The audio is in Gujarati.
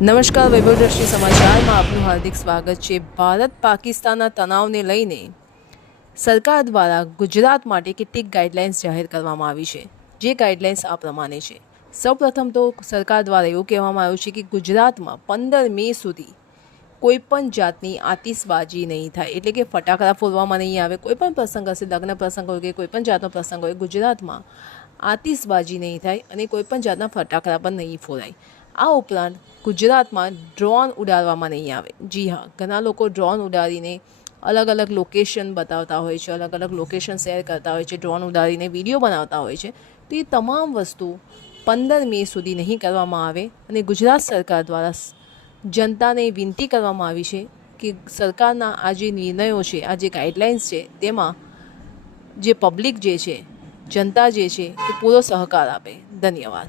નમસ્કાર, વૈભવદ્રષ્ટિ સમાચારમાં આપનું હાર્દિક સ્વાગત છે। ભારત પાકિસ્તાનના તણાવને લઈને સરકાર દ્વારા ગુજરાત માટે કેટલીક ગાઈડલાઇન્સ જાહેર કરવામાં આવી છે, જે ગાઈડલાઇન્સ આ પ્રમાણે છે। સૌપ્રથમ તો સરકાર દ્વારા એવું કહેવામાં આવ્યું છે કે ગુજરાતમાં 15 મે સુધી કોઈપણ જાતની આતિશબાજી નહીં થાય, એટલે કે ફટાકડા ફોડવામાં નહીં આવે। કોઈપણ પ્રસંગ હશે, લગ્ન પ્રસંગ હોય કે કોઈપણ જાતનો પ્રસંગ હોય, ગુજરાતમાં આતિશબાજી નહીં થાય અને કોઈપણ જાતના ફટાકડા પણ નહીં ફોડાય। આ ઉપરાંત ગુજરાતમાં ડ્રોન ઉડાડવામાં નહીં આવે। જી હા, ઘણા લોકો ડ્રોન ઉડાડીને અલગ અલગ લોકેશન બતાવતા હોય છે, અલગ અલગ લોકેશન શેર કરતા હોય છે, ડ્રોન ઉડાડીને વિડીયો બનાવતા હોય છે। તો એ તમામ વસ્તુ 15 મે સુધી નહીં કરવામાં આવે અને ગુજરાત સરકાર દ્વારા જનતાને વિનંતી કરવામાં આવી છે કે સરકારના આ જે નિર્ણયો છે, આ જે ગાઈડલાઇન્સ છે, તેમાં જે પબ્લિક જે છે, જનતા જે છે, એ પૂરો સહકાર આપે। ધન્યવાદ।